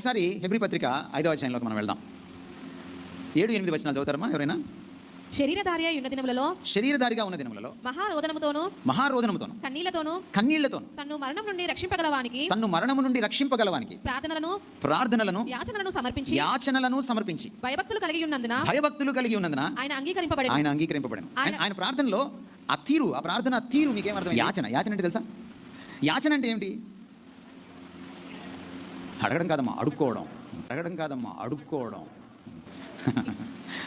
ఒకసారి హెబ్రీ పత్రిక 5వ అధ్యాయంలోకి మనం వెళ్దాం. 7-8 వచనాలు చదువుతారమ్మా ఎవరైనా? శరీరధారిగా ఉన్న దినములలో మహారోదనముతోను కన్నీళ్లతోను తన్ను మరణము నుండి రక్షింపగలవానికి ప్రార్థనలను యాచనలను సమర్పించి భయభక్తులు కలిగి ఉన్నందున ఆయన అంగీకరింపబడెను. ఆయన ప్రార్థనలో ఆ ప్రార్థన తీరు మీకేమర్థం? యాచన అంటే తెలుసా? యాచన అంటే ఏమిటి? అడగడం కాదమ్మా, అడుక్కోవడం.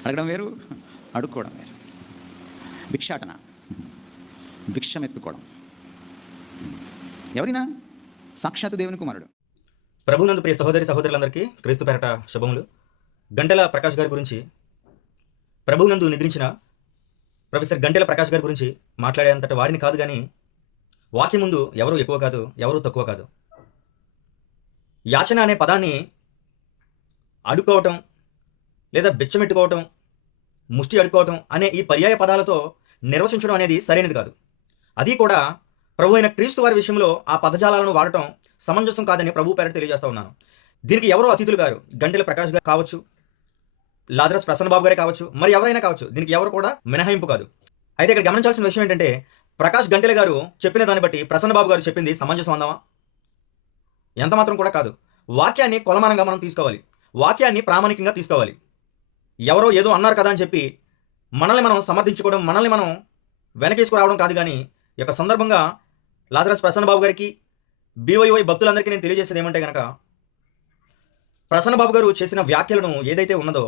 అడగడం వేరు, అడుక్కోవడం వేరు. భిక్షాటన, భిక్షమెత్తుకోవడం. ఎవరైనా సాక్షాత్ దేవుని కుమారుడు. ప్రభునందు ప్రియ సహోదరి సహోదరులందరికీ క్రీస్తు పేరట శుభములు. గంటెల ప్రకాష్ గారి గురించి, ప్రభునందు నిద్రించిన ప్రొఫెసర్ గంటెల ప్రకాష్ గారి గురించి మాట్లాడేంతటి వాడిని కాదు, కానీ వాక్యం ముందు ఎవరు ఎక్కువ కాదు, ఎవరు తక్కువ కాదు. యాచన అనే పదాన్ని అడుక్కోవటం లేదా బిచ్చమెట్టుకోవటం, ముష్టి అడుక్కోవటం అనే ఈ పర్యాయ పదాలతో నిర్వచించడం అనేది సరైనది కాదు. అది కూడా ప్రభు అయిన క్రీస్తు వారి విషయంలో ఆ పదజాలను వాడటం సమంజసం కాదని ప్రభు పేరట తెలియజేస్తా ఉన్నాను. దీనికి ఎవరో అతిథులు గారు, గంటెల ప్రకాష్ గారు కావచ్చు, లాజరస్ ప్రసన్నబాబు గారే కావచ్చు, మరి ఎవరైనా కావచ్చు, దీనికి ఎవరు కూడా మినహాయింపు కాదు. అయితే ఇక్కడ గమనించాల్సిన విషయం ఏంటంటే, ప్రకాష్ గంటెల గారు చెప్పిన దాన్ని బట్టి ప్రసన్నబాబు గారు చెప్పింది సమంజసం అందామా? ఎంత మాత్రం కూడా కాదు. వాక్యాన్ని కొలమానంగా మనం తీసుకోవాలి, వాక్యాన్ని ప్రామాణికంగా తీసుకోవాలి. ఎవరో ఏదో అన్నారు కదా అని చెప్పి మనల్ని మనం సమర్థించుకోవడం, మనల్ని మనం వెనకేసుకురావడం కాదు. కానీ ఈ యొక్క సందర్భంగా లాజరస్ ప్రసన్నబాబు గారికి, BYY భక్తులందరికీ నేను తెలియజేసేది ఏమంటే కనుక, ప్రసన్నబాబు గారు చేసిన వ్యాఖ్యలను ఏదైతే ఉన్నదో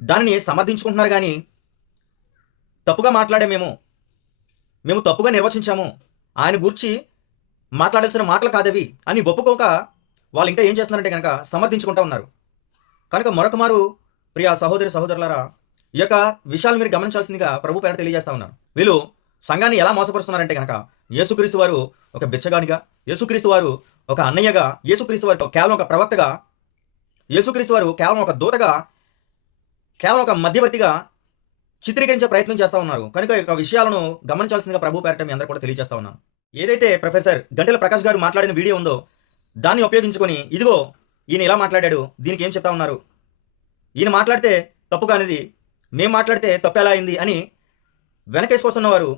దానిని సమర్థించుకుంటున్నారు, కానీ తప్పుగా మాట్లాడే మేము తప్పుగా నిర్వచించాము, ఆయన గూర్చి మాట్లాడాల్సిన మాటలు కాదవి అని ఒప్పుకోక వాళ్ళు ఇంకా ఏం చేస్తున్నారంటే కనుక సమర్థించుకుంటూ ఉన్నారు. కనుక మరొక మారు ప్రియ సహోదరి సహోదరులారా, ఈ యొక్క విషయాలు మీరు గమనించాల్సిందిగా ప్రభు పేర తెలియజేస్తా ఉన్నాను. వీళ్ళు సంఘాన్ని ఎలా మోసపరుస్తున్నారంటే కనుక, యేసుక్రీస్తు వారు ఒక బిచ్చగానిగా, యేసుక్రీస్తు వారు ఒక అన్నయ్యగా, యేసుక్రీస్తు వారు కేవలం ఒక ప్రవక్తగా, యేసుక్రీస్తు వారు కేవలం ఒక దూతగా, కేవలం ఒక మధ్యవర్తిగా చిత్రీకరించే ప్రయత్నం చేస్తూ ఉన్నారు. కనుక ఈ యొక్క విషయాలను గమనించాల్సిందిగా ప్రభు పేరట మీ అందరూ కూడా తెలియజేస్తా ఉన్నాను. ఏదైతే ప్రొఫెసర్ గంటెల ప్రకాష్ గారు మాట్లాడిన వీడియో ఉందో దాన్ని ఉపయోగించుకొని, ఇదిగో ఈయన ఇలా మాట్లాడాడు, దీనికి ఏం చెప్తా ఉన్నారు, ఈయన మాట్లాడితే తప్పు కానిది, మేము మాట్లాడితే తప్పు ఎలా అయింది అని వెనకేసుకొస్తున్న వారు,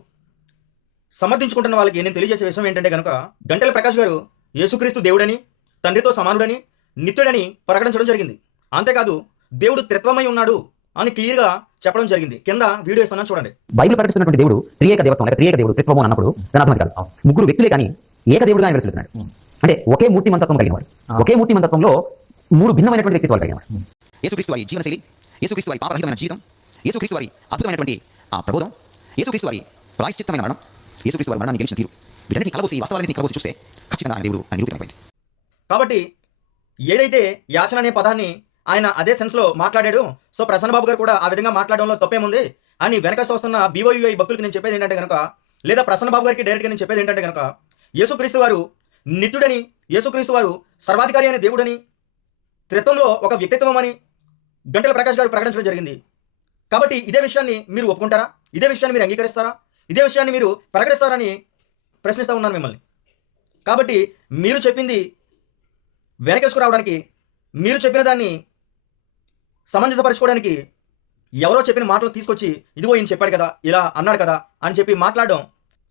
సమర్థించుకుంటున్న వాళ్ళకి నేను తెలియజేసే విషయం ఏంటంటే కనుక, గంటెల ప్రకాష్ గారు యేసుక్రీస్తు దేవుడని, తండ్రితో సమానుడని, నిత్యుడని ప్రకటించడం జరిగింది. అంతేకాదు దేవుడు త్రిత్వమై ఉన్నాడు అని క్లియర్గా చెప్పడం జరిగింది. కింద వీడియో ఇస్తున్నాను చూడండి. బైబిల్ ప్రకటిస్తున్నటువంటి దేవుడు త్రియేక దేవత్వం, త్రియేక దేవుడు త్రిత్వము అన్నప్పుడు దాని అర్థం కాదు. ముగ్గురు వ్యక్తులే కానీ ఏక దేవుడుగా ఆయన వెలుస్తున్నాడు. అంటే ఒకే మూర్తి మంతత్వం కలిగిన వాడు, ఒకే మూర్తి మంతత్వంలో మూడు భిన్నమైనటువంటి వ్యక్తిత్వాలు కలిగిన వాడు. యేసుక్రీస్తు వారి జీవనశైలి, యేసుక్రీస్తు వారి పాపరహితమైన జీవితం, యేసుక్రీస్తు వారి అద్భుతమైనటువంటి ఆ ప్రబోధం, యేసుక్రీస్తు వారి ప్రాయశ్చిత్తమైన మరణం, యేసుక్రీస్తు వారి మరణాన్ని గెలిచిన తీరు, వీటన్నిటిని కలబోసి వాస్తవాలన్నింటినీ కలబోసి చూస్తే ఖచ్చితంగా ఆయన దేవుడు అని నిరూపణమైంది. కాబట్టి ఏదైతే యాచన అనే పదాన్ని ఆయన అదే సెన్స్లో మాట్లాడాడు, సో ప్రసన్నబాబు గారు కూడా ఆ విధంగా మాట్లాడడంలో తప్పేముంది అని వెనక వస్తున్న BYY భక్తులకి నేను చెప్పేది ఏంటంటే కనుక, లేదా ప్రసన్నబాబు గారికి డైరెక్ట్గా నేను చెప్పేది ఏంటంటే కనుక, యేసుక్రీస్తు వారు నిత్యుడని, యేసుక్రీస్తు వారు సర్వాధికారి అనే దేవుడని, త్రిత్వంలో ఒక వ్యక్తిత్వం అని గంటెల ప్రకాష్ గారు ప్రకటించడం జరిగింది. కాబట్టి ఇదే విషయాన్ని మీరు ఒప్పుకుంటారా? ఇదే విషయాన్ని మీరు అంగీకరిస్తారా? ఇదే విషయాన్ని మీరు ప్రకటిస్తారని ప్రశ్నిస్తూ ఉన్నాను మిమ్మల్ని. కాబట్టి మీరు చెప్పింది వెనకేసుకురావడానికి, మీరు చెప్పిన దాన్ని సమంజసపరచుకోవడానికి ఎవరో చెప్పిన మాటలు తీసుకొచ్చి, ఇదిగో ఈయన చెప్పాడు కదా, ఇలా అన్నాడు కదా అని చెప్పి మాట్లాడడం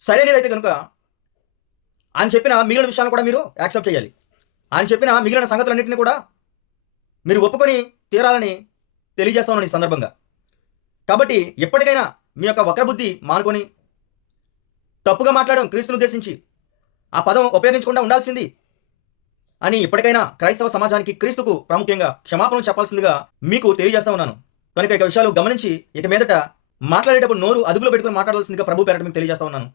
సరైనదైతే కనుక, ఆయన చెప్పిన మిగిలిన విషయాలను కూడా మీరు యాక్సెప్ట్ చేయాలి. ఆయన చెప్పిన మిగిలిన సంగతులన్నింటినీ కూడా మీరు ఒప్పుకొని తీరాలని తెలియజేస్తా ఉన్నాను ఈ సందర్భంగా. కాబట్టి ఎప్పటికైనా మీ యొక్క వక్రబుద్ధి మానుకొని, తప్పుగా మాట్లాడడం క్రీస్తును ఉద్దేశించి ఆ పదం ఉపయోగించకుండా ఉండాల్సింది అని ఇప్పటికైనా క్రైస్తవ సమాజానికి, క్రీస్తుకు ప్రాముఖ్యంగా క్షమాపణలు చెప్పాల్సిందిగా మీకు తెలియజేస్తా ఉన్నాను. కనుక ఇక విషయాలు గమనించి ఇక మీదట మాట్లాడేటప్పుడు నోరు అదుపులో పెట్టుకుని మాట్లాడాల్సిందిగా ప్రభు పేరట మీకు తెలియజేస్తా ఉన్నాను.